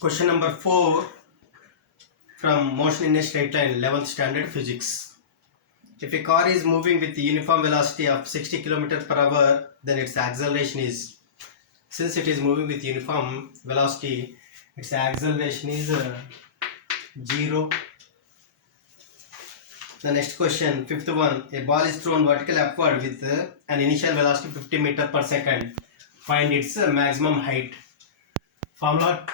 Question number 4 from Motion in a Straight Line, 11th Standard Physics. If a car is moving with the uniform velocity of 60 km per hour, then its acceleration is, since it is moving with uniform velocity, its acceleration is 0. The next question, fifth one, a ball is thrown vertically upward with an initial velocity 50 meter per second. Find its maximum height. Formula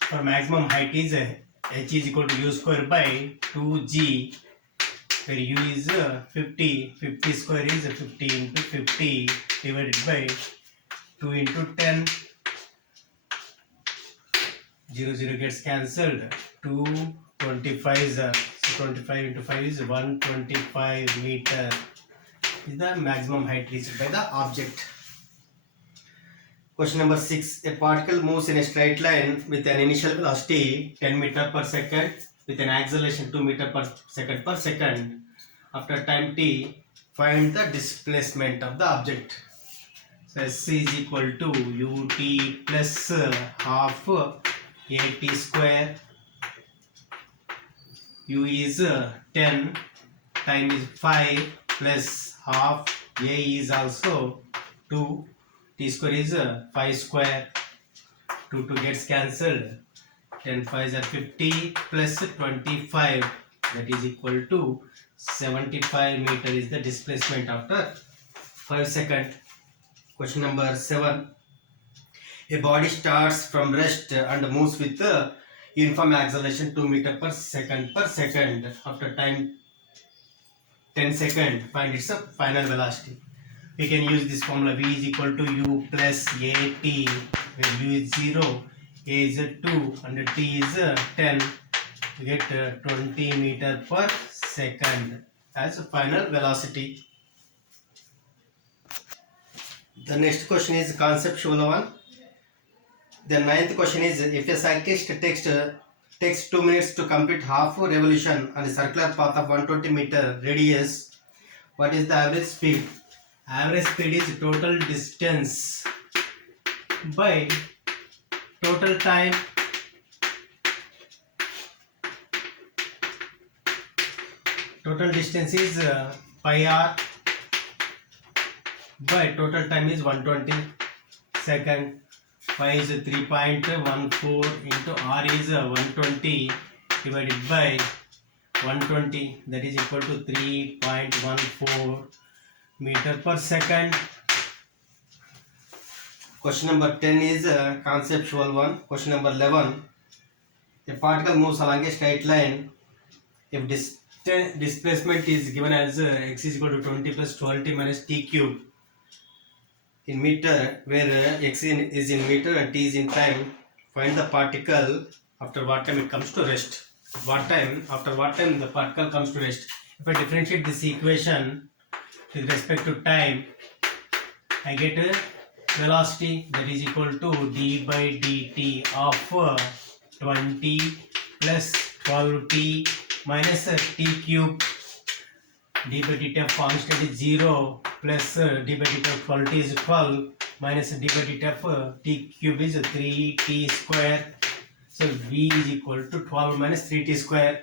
for maximum height is h is equal to u square by 2g, where u is 50. 50 square is 50 into 50 divided by 2 into 10. 0 gets cancelled. 225 is 25 into 5 is 125 meter is the maximum height reached by the object. Question number 6. A particle moves in a straight line with an initial velocity 10 meter per second with an acceleration 2 meter per second. After time t, find the displacement of the object. So c is equal to ut plus half at square. U is 10, time is 5 plus half, a is also 2, t square is 5 square, 2 gets cancelled, 10 5s are 50 plus 25, that is equal to 75 meter is the displacement after 5 seconds. Question number 7. A body starts from rest and moves with uniform acceleration 2 meter per second. After time 10 seconds, find its final velocity. We can use this formula. V is equal to u plus at, where u is 0, a is 2 and t is 10. We get 20 meter per second as final velocity. The next question is conceptual one. The ninth question is, if a cyclist takes 2 minutes to complete half a revolution on a circular path of 120 meter radius, what is the average speed? Average speed is total distance by total time. Total distance is pi r by total time is 120 second. Pi is 3.14 into r is 120 divided by 120, that is equal to 3.14 meter per second. Question number 10 is a conceptual one. Question number 11. A particle moves along a straight line. If displacement is given as x is equal to 20 plus 12t minus t cube in meter, where x is in meter and t is in time, find the particle after what time it comes to rest. After what time the particle comes to rest. If I differentiate this equation with respect to time, I get a velocity that is equal to d by dt of 20 plus 12t minus t cube. D by dt of constant is 0 plus d by dt of 12t is 12 minus d by dt of t cube is 3t square. So v is equal to 12 minus 3t square.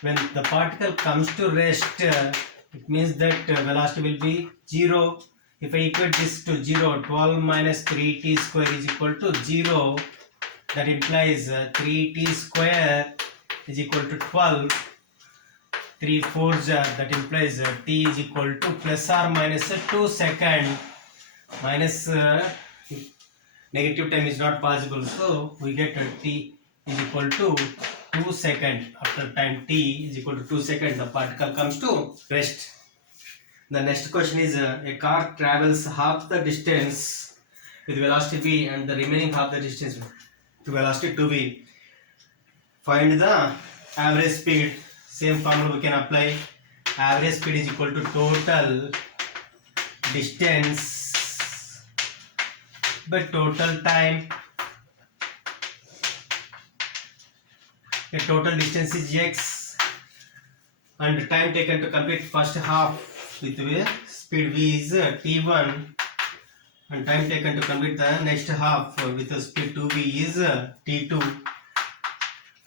When the particle comes to rest, it means that velocity will be 0. If I equate this to 0, 12 minus 3t square is equal to 0. That implies 3t square is equal to 12. 3 4s, that implies t is equal to plus or minus 2 seconds. Minus negative time is not possible, so we get t is equal to 2 seconds. After time t is equal to 2 seconds, the particle comes to rest. The next question is, a car travels half the distance with velocity v and the remaining half the distance to velocity 2v. Find the average speed. Same formula we can apply. Average speed is equal to total distance by total time. The total distance is x and the time taken to complete first half with speed v is t1 and time taken to complete the next half with the speed 2v is t2.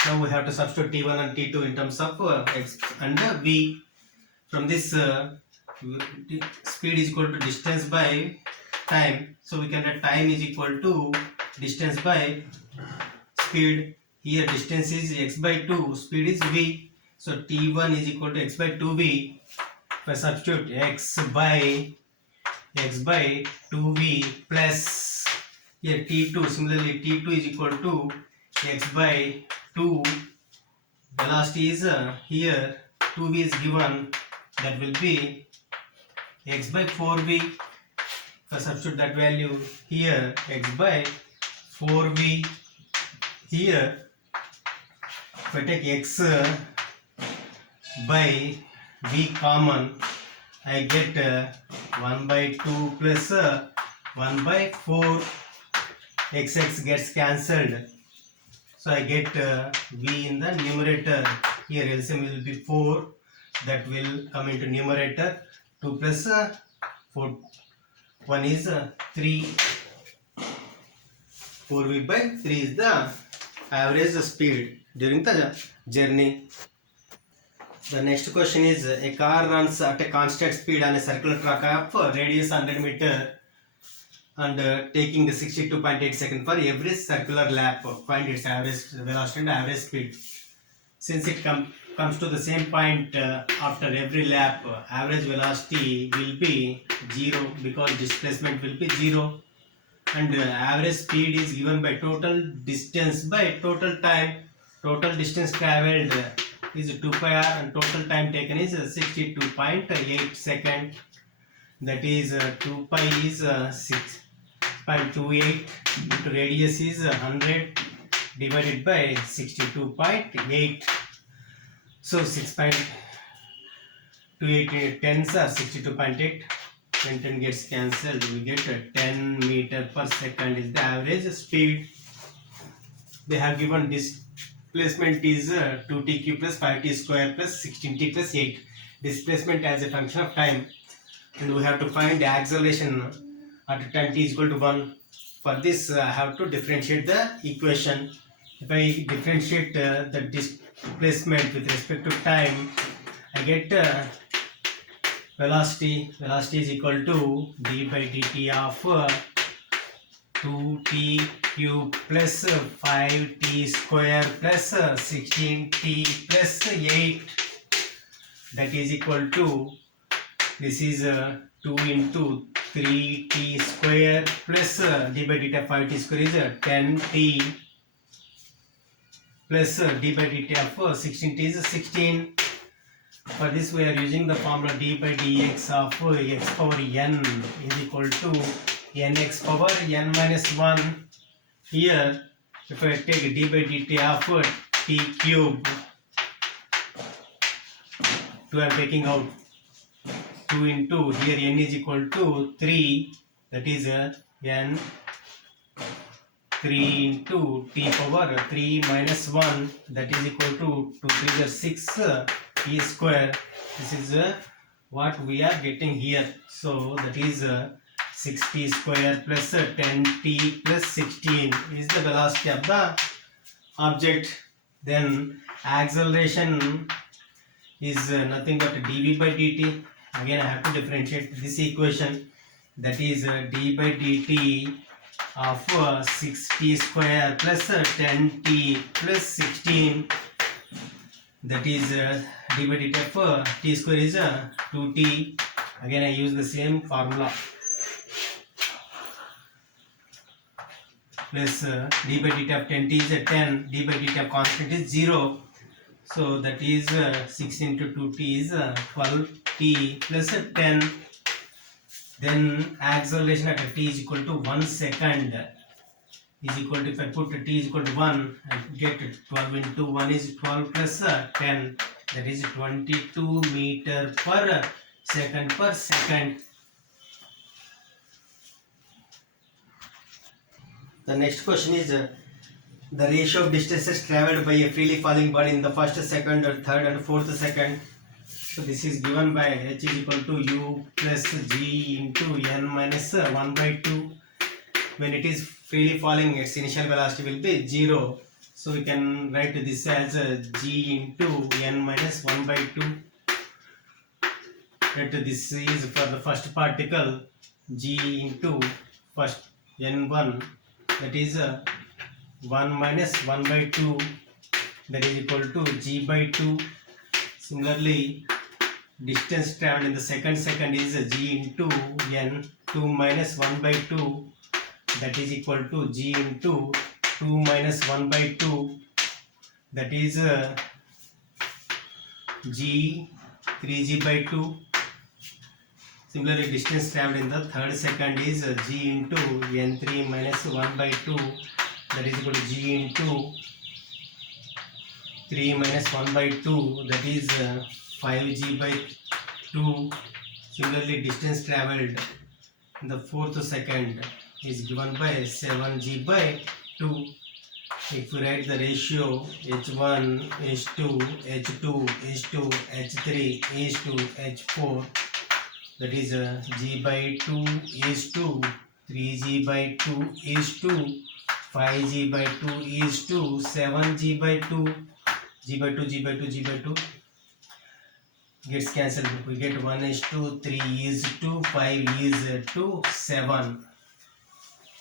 Now we have to substitute t1 and t2 in terms of x and v. From this speed is equal to distance by time, so we can write time is equal to distance by speed. Here distance is x by 2, speed is v, so t1 is equal to x by 2v. If I substitute x by 2v plus here t2, similarly t2 is equal to x by 2, velocity is here 2v is given, that will be x by 4v. If I substitute that value here, x by 4v, here if I take x by v common, I get 1 by 2 plus 1 by 4, x gets cancelled, so I get v in the numerator. Here LCM will be 4, that will come into numerator. 2 plus 4, 1 is 3, 4v by 3 is the average speed during the journey. The next question is, a car runs at a constant speed on a circular track of radius 100 meter and taking 62.8 seconds for every circular lap. Find its average velocity and average speed. Since it comes to the same point after every lap, average velocity will be 0 because displacement will be 0, and average speed is given by total distance by total time. Total distance travelled is 2 pi r and total time taken is 62.8 seconds. That is 2 pi is 6.28 into radius is 100 divided by 62.8. So 6.28 tens are 62.8. When 10 gets cancelled, we get 10 meter per second is the average speed. They have given displacement is 2t cube plus 5t square plus 16t plus 8. Displacement as a function of time, and we have to find the acceleration at time t is equal to 1. For this I have to differentiate the equation. If I differentiate the displacement with respect to time, I get velocity is equal to d by dt of 2t cube plus 5t square plus 16t plus 8, that is equal to, this is 2 into 3t square plus d by dt of 5t square is 10t plus d by dt of 16t is 16. For this we are using the formula d by dx of x power n is equal to nx power n minus 1. Here if I take d by dt of t cube, 2 I am taking out, 2 into here n is equal to 3, that is n 3 into t power 3 minus 1, that is equal to 2 3 is 6 t square. This is what we are getting here. So that is 6t square plus 10t plus 16 is the velocity of the object. Then acceleration is nothing but dv by dt. Again I have to differentiate this equation, that is d by dt of 6t square plus 10t plus 16, that is d by dt of t square is 2t. Again I use the same formula, plus d by dt of 10t is 10, d by dt of constant is 0, so that is 6 into 2t is 12t plus 10. Then acceleration at t is equal to 1 second is equal to, if I put t is equal to 1, I get 12 into 1 is 12 plus 10, that is 22 meter per second per second. The next question is the ratio of distances travelled by a freely falling body in the first, second, or third and fourth second. So this is given by h is equal to u plus g into n minus 1 by 2. When it is freely falling, its initial velocity will be 0. So we can write this as g into n minus 1 by 2. That this is for the first particle, g into first n1, that is 1 minus 1 by 2, that is equal to g by 2. Similarly, distance traveled in the second is g into n, 2 minus 1 by 2, that is equal to g into 2 minus 1 by 2, that is g 3g by 2. Similarly, distance traveled in the third second is g into n3 minus 1 by 2, that is equal to g into 3 minus 1 by 2, that is 5g by 2. Similarly, distance traveled in the fourth second is given by 7g by 2. If we write the ratio h1 h2 h2 h2 h3 h2 h4, that is g by 2 is to 3g by 2 is to 5g by 2 is to 7g by 2, g by 2 g by 2 g by 2 gets cancelled. We get 1 is to 3 is to 5 is to 7.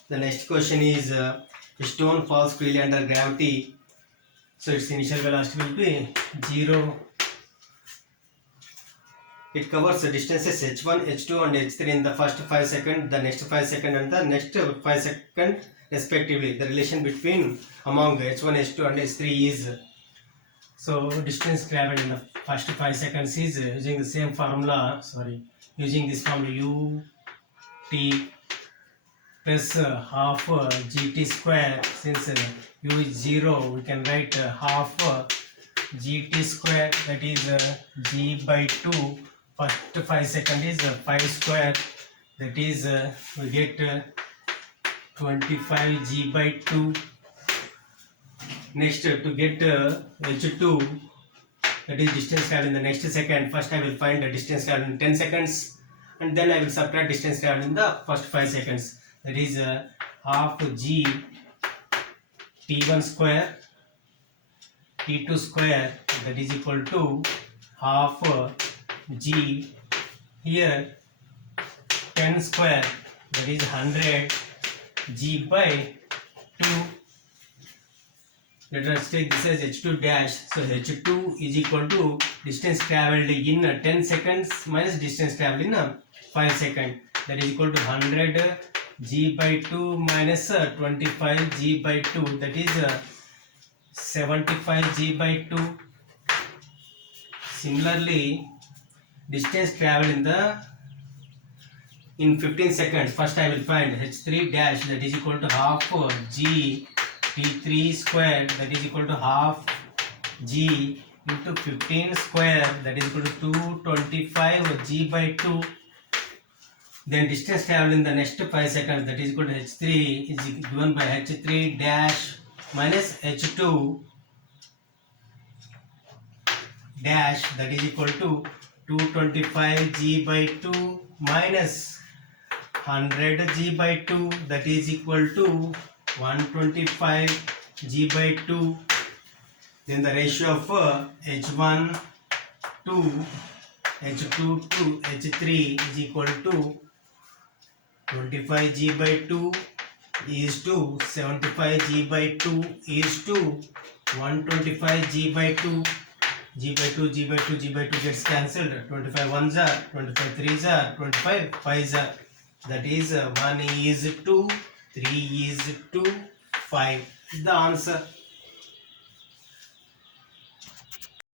The next question is a stone falls freely under gravity, so its initial velocity will be 0. It covers the distances h1, h2 and h3 in the first 5 seconds, the next 5 seconds and the next 5 seconds respectively. The relation between among h1, h2 and h3 is, so distance traveled in the first 5 seconds is using the same formula, using this formula ut plus half gt square. Since u is 0, we can write half gt square, that is g by 2. First 5 seconds is 5 square, that is we get 25g by 2. Next, to get h2, that is distance traveled in the next second, first I will find the distance traveled in 10 seconds and then I will subtract distance traveled in the first 5 seconds. That is half g t1 square t2 square, that is equal to half g, here 10 square, that is 100 g by 2. Let us take this as h2 dash. So h2 is equal to distance traveled in 10 seconds minus distance traveled in 5 seconds, that is equal to 100 g by 2 minus 25 g by 2, that is 75 g by 2. Similarly, distance traveled in 15 seconds, first I will find h3 dash, that is equal to half g t3 square, that is equal to half g into 15 square, that is equal to 225 g by 2. Then distance traveled in the next 5 seconds, that is equal to h3 is given by h3 dash minus h2 dash, that is equal to 225 g by 2 minus 100 g by 2, that is equal to 125 g by 2. Then the ratio of h1 to h2 to h3 is equal to 25 g by 2 is to 75 g by 2 is to 125 g by 2. G by 2 g by 2 g by 2 gets cancelled. 25 ones are 25 threes are 25 5s are, that is 1 is 2, 3 is 2, 5 is the answer.